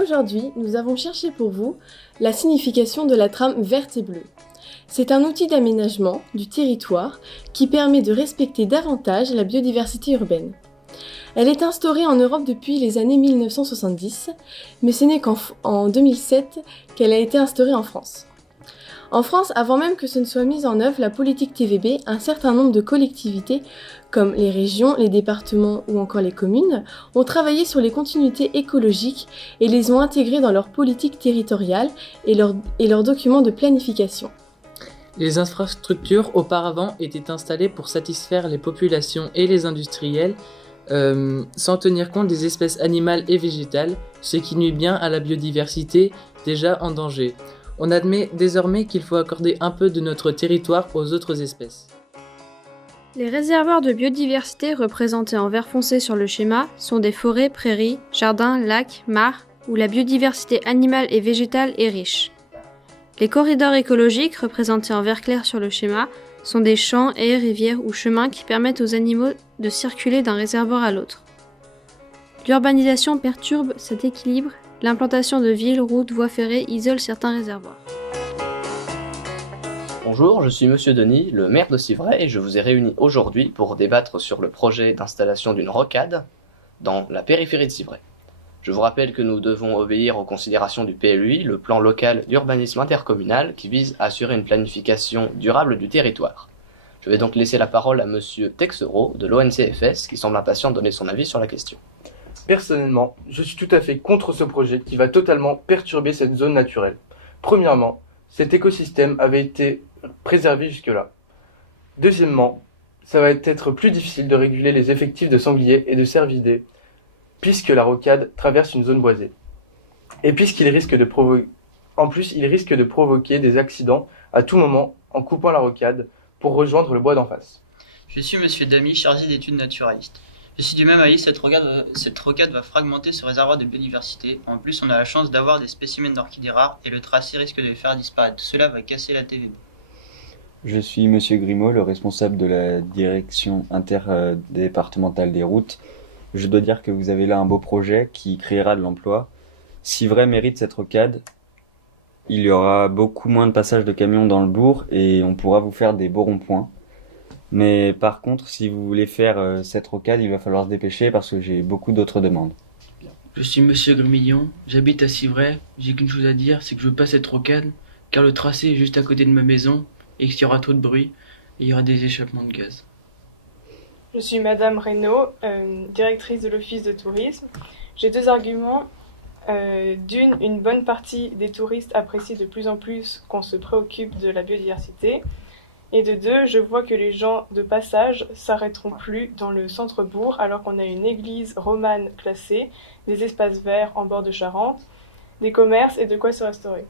Aujourd'hui, nous avons cherché pour vous la signification de la trame verte et bleue. C'est un outil d'aménagement du territoire qui permet de respecter davantage la biodiversité urbaine. Elle est instaurée en Europe depuis les années 1970, mais ce n'est qu'en 2007 qu'elle a été instaurée en France. En France, avant même que ce ne soit mis en œuvre la politique TVB, un certain nombre de collectivités, comme les régions, les départements ou encore les communes, ont travaillé sur les continuités écologiques et les ont intégrées dans leur politique territoriale et leurs documents de planification. Les infrastructures auparavant étaient installées pour satisfaire les populations et les industriels sans tenir compte des espèces animales et végétales, ce qui nuit bien à la biodiversité déjà en danger. On admet désormais qu'il faut accorder un peu de notre territoire aux autres espèces. Les réservoirs de biodiversité représentés en vert foncé sur le schéma sont des forêts, prairies, jardins, lacs, mares, où la biodiversité animale et végétale est riche. Les corridors écologiques représentés en vert clair sur le schéma sont des champs, haies, rivières ou chemins qui permettent aux animaux de circuler d'un réservoir à l'autre. L'urbanisation perturbe cet équilibre. L'implantation de villes, routes, voies ferrées isole certains réservoirs. Bonjour, je suis Monsieur Denis, le maire de Civray, et je vous ai réunis aujourd'hui pour débattre sur le projet d'installation d'une rocade dans la périphérie de Civray. Je vous rappelle que nous devons obéir aux considérations du PLUI, le plan local d'urbanisme intercommunal, qui vise à assurer une planification durable du territoire. Je vais donc laisser la parole à Monsieur Texereau de l'ONCFS, qui semble impatient de donner son avis sur la question. Personnellement, je suis tout à fait contre ce projet qui va totalement perturber cette zone naturelle. Premièrement, cet écosystème avait été préservé jusque-là. Deuxièmement, ça va être plus difficile de réguler les effectifs de sangliers et de cervidés, puisque la rocade traverse une zone boisée. Et puisqu'il risque de il risque de provoquer des accidents à tout moment en coupant la rocade pour rejoindre le bois d'en face. Je suis Monsieur Damy, chargé d'études naturalistes. Je suis du même avis, cette rocade va fragmenter ce réservoir de biodiversité. En plus, on a la chance d'avoir des spécimens d'orchidées rares et le tracé risque de les faire disparaître. Cela va casser la TVB. Je suis Monsieur Grimaud, le responsable de la direction interdépartementale des routes. Je dois dire que vous avez là un beau projet qui créera de l'emploi. Civray mérite cette rocade. Il y aura beaucoup moins de passages de camions dans le bourg et on pourra vous faire des beaux ronds-points. Mais par contre, si vous voulez faire cette rocade, il va falloir se dépêcher parce que j'ai beaucoup d'autres demandes. Je suis Monsieur Grimillon, j'habite à Civray. J'ai qu'une chose à dire, c'est que je veux pas cette rocade, car le tracé est juste à côté de ma maison et qu'il y aura trop de bruit et il y aura des échappements de gaz. Je suis Madame Reynaud, directrice de l'Office de tourisme. J'ai deux arguments. D'une, une bonne partie des touristes apprécient de plus en plus qu'on se préoccupe de la biodiversité. Et de deux, je vois que les gens de passage s'arrêteront plus dans le centre-bourg alors qu'on a une église romane classée, des espaces verts en bord de Charente, des commerces et de quoi se restaurer.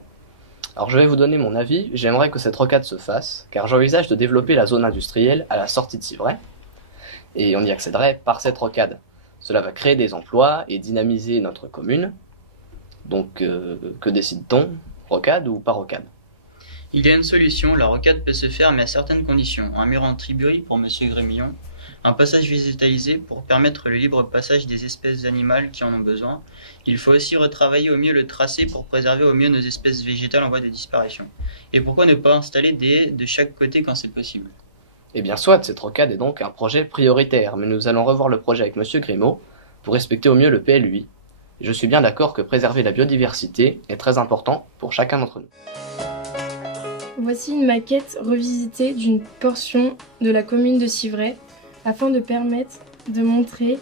Alors je vais vous donner mon avis. J'aimerais que cette rocade se fasse, car j'envisage de développer la zone industrielle à la sortie de Civray, et on y accéderait par cette rocade. Cela va créer des emplois et dynamiser notre commune. Donc que décide-t-on, rocade ou pas rocade ? Il y a une solution, la rocade peut se faire mais à certaines conditions. Un mur anti-bruit pour Monsieur Grémillon, un passage végétalisé pour permettre le libre passage des espèces animales qui en ont besoin. Il faut aussi retravailler au mieux le tracé pour préserver au mieux nos espèces végétales en voie de disparition. Et pourquoi ne pas installer des haies de chaque côté quand c'est possible ? Eh bien soit, cette rocade est donc un projet prioritaire, mais nous allons revoir le projet avec Monsieur Grimaud pour respecter au mieux le PLUI. Je suis bien d'accord que préserver la biodiversité est très important pour chacun d'entre nous. Voici une maquette revisitée d'une portion de la commune de Civray afin de permettre de montrer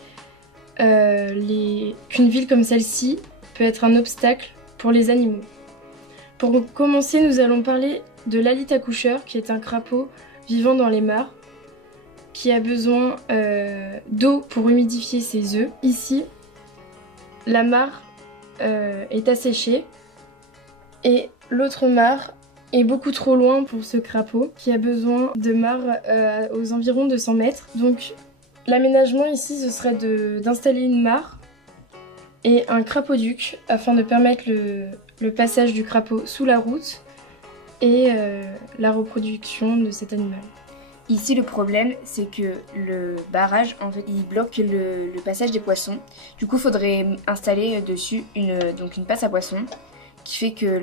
qu'une ville comme celle-ci peut être un obstacle pour les animaux. Pour commencer, nous allons parler de l'alite accoucheur, qui est un crapaud vivant dans les mares, qui a besoin d'eau pour humidifier ses œufs. Ici, la mare est asséchée et l'autre mare est beaucoup trop loin pour ce crapaud qui a besoin de mares aux environs de 100 mètres. Donc l'aménagement ici, ce serait d'installer une mare et un crapauduc afin de permettre le passage du crapaud sous la route et la reproduction de cet animal. Ici, le problème, c'est que le barrage, en fait, il bloque le passage des poissons. Du coup, il faudrait installer dessus une passe à poissons qui fait que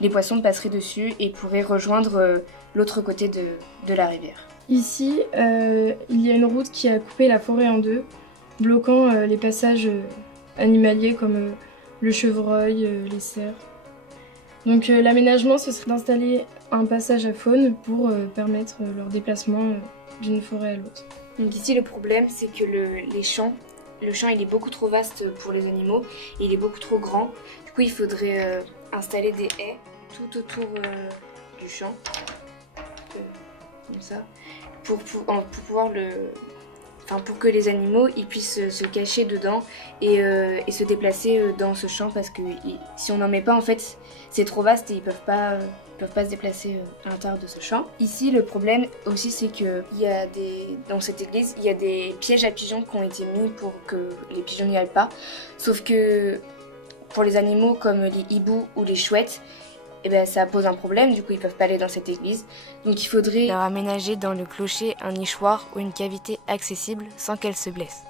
les poissons passeraient dessus et pourraient rejoindre l'autre côté de la rivière. Ici, il y a une route qui a coupé la forêt en deux, bloquant les passages animaliers comme le chevreuil, les cerfs. Donc l'aménagement, ce serait d'installer un passage à faune pour permettre leur déplacement d'une forêt à l'autre. Donc ici, le problème, c'est que le champ, il est beaucoup trop vaste pour les animaux et il est beaucoup trop grand. Du coup, il faudrait installer des haies tout autour du champ, comme ça, pour pouvoir pour que les animaux ils puissent se cacher dedans et se déplacer dans ce champ, parce que si on n'en met pas, en fait, c'est trop vaste et ils peuvent pas se déplacer à l'intérieur de ce champ. Ici, le problème aussi, c'est que dans cette église, il y a des pièges à pigeons qui ont été mis pour que les pigeons n'y aillent pas. Sauf que pour les animaux comme les hiboux ou les chouettes, ça pose un problème, du coup ils peuvent pas aller dans cette église. Donc il faudrait leur aménager dans le clocher un nichoir ou une cavité accessible sans qu'elles se blessent.